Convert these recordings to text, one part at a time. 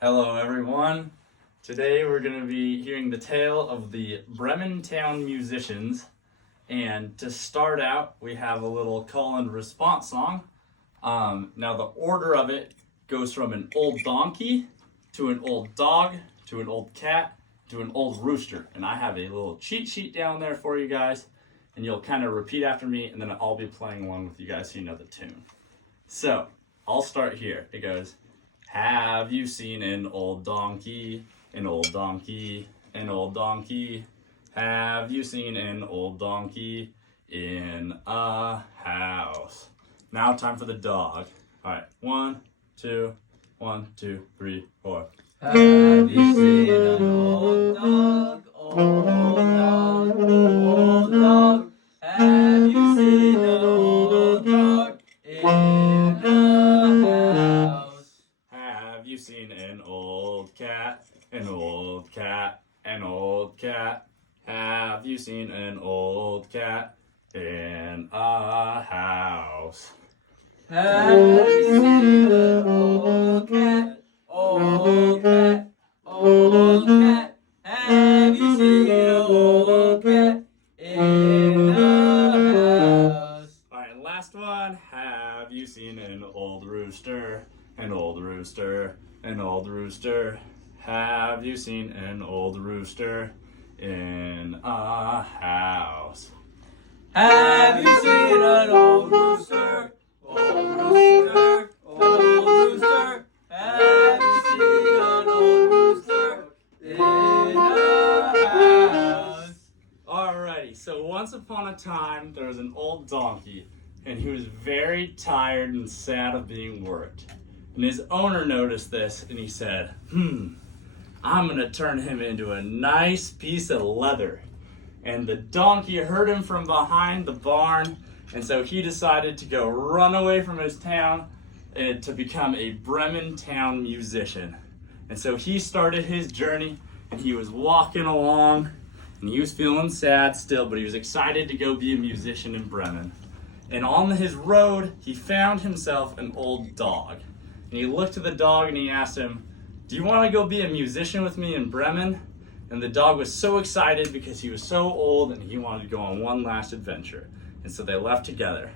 Hello everyone. Today we're going to be hearing the tale of the Bremen Town Musicians. And to start out, we have a little call and response song. Now the order of it goes from an old donkey to an old dog to an old cat to an old rooster. And I have a little cheat sheet down there for you guys. And you'll kind of repeat after me, and then I'll be playing along with you guys so you know the tune. So, I'll start here. It goes, have you seen an old donkey, an old donkey, an old donkey? Have you seen an old donkey in a house? Now time for the dog. All right, 1, 2, 1, 2, 3, 4. Have you seen an old dog, old dog, old dog? Have you seen an old dog in a house? Have you seen an old cat, an old cat, an old cat? Have you seen an old cat in a house? Have you seen an old cat, old cat, old cat? Have you seen an old cat in a house? Alright, and last one. Have you seen an old rooster, an old rooster, an old rooster? Have you seen an old rooster in a house? Have you seen an old rooster, old rooster, old rooster? Have you seen an old rooster in a house? Alrighty, so once upon a time there was an old donkey, and he was very tired and sad of being worked. And his owner noticed this, and he said, I'm gonna turn him into a nice piece of leather. And the donkey heard him from behind the barn, and so he decided to go run away from his town and to become a Bremen Town musician. And so he started his journey, and he was walking along, and he was feeling sad still, but he was excited to go be a musician in Bremen. And on his road, he found himself an old dog. And he looked at the dog and he asked him, do you want to go be a musician with me in Bremen? And the dog was so excited because he was so old and he wanted to go on one last adventure. And so they left together.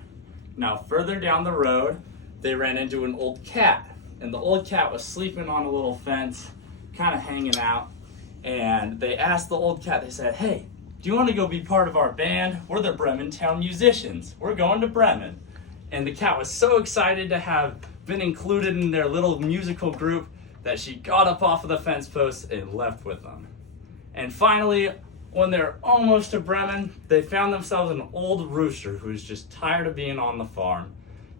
Now further down the road, they ran into an old cat. And the old cat was sleeping on a little fence, kind of hanging out. And they asked the old cat, they said, hey, do you want to go be part of our band? We're the Bremen Town Musicians. We're going to Bremen. And the cat was so excited to have been included in their little musical group that she got up off of the fence post and left with them. And finally, when they're almost to Bremen, they found themselves an old rooster who was just tired of being on the farm.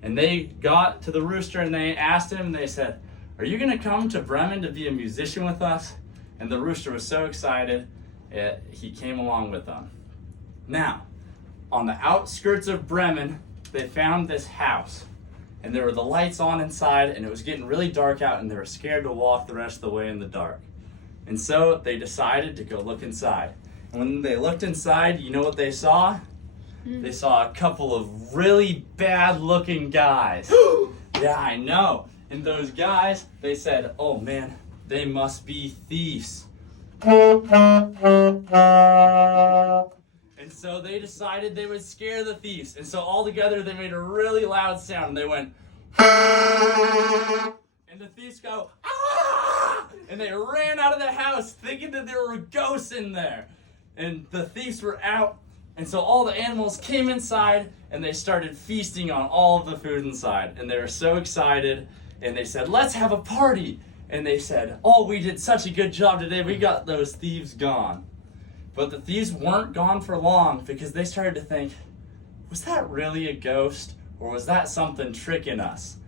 And they got to the rooster and they asked him, they said, are you gonna come to Bremen to be a musician with us? And the rooster was so excited, he came along with them. Now, on the outskirts of Bremen, they found this house. And there were the lights on inside, and it was getting really dark out, and they were scared to walk the rest of the way in the dark. And so they decided to go look inside. And when they looked inside, you know what they saw? They saw a couple of really bad looking guys. Yeah, I know. And those guys, they said, oh man, they must be thieves. And so they decided they would scare the thieves. And so all together they made a really loud sound and they went, and the thieves go, ah! And they ran out of the house thinking that there were ghosts in there. And the thieves were out. And so all the animals came inside and they started feasting on all of the food inside. And they were so excited. And they said, let's have a party. And they said, oh, we did such a good job today. We got those thieves gone. But the thieves weren't gone for long because they started to think, was that really a ghost? Or was that something tricking us?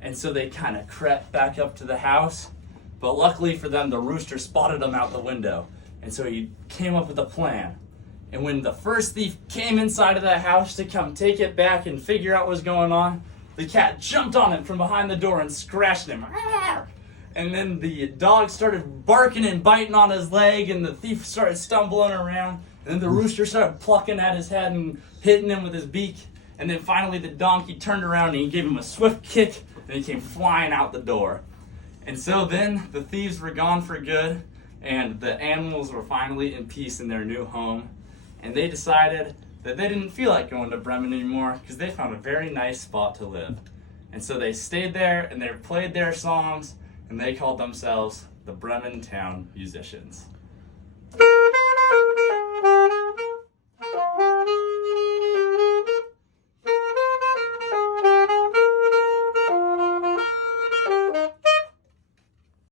And so they kind of crept back up to the house. But luckily for them, the rooster spotted them out the window. And so he came up with a plan. And when the first thief came inside of the house to come take it back and figure out what was going on, the cat jumped on him from behind the door and scratched him. And then the dog started barking and biting on his leg, and the thief started stumbling around. And then the rooster started plucking at his head and hitting him with his beak. And then finally the donkey turned around and he gave him a swift kick and he came flying out the door. And so then the thieves were gone for good and the animals were finally in peace in their new home. And they decided that they didn't feel like going to Bremen anymore because they found a very nice spot to live. And so they stayed there and they played their songs and they called themselves the Bremen Town Musicians.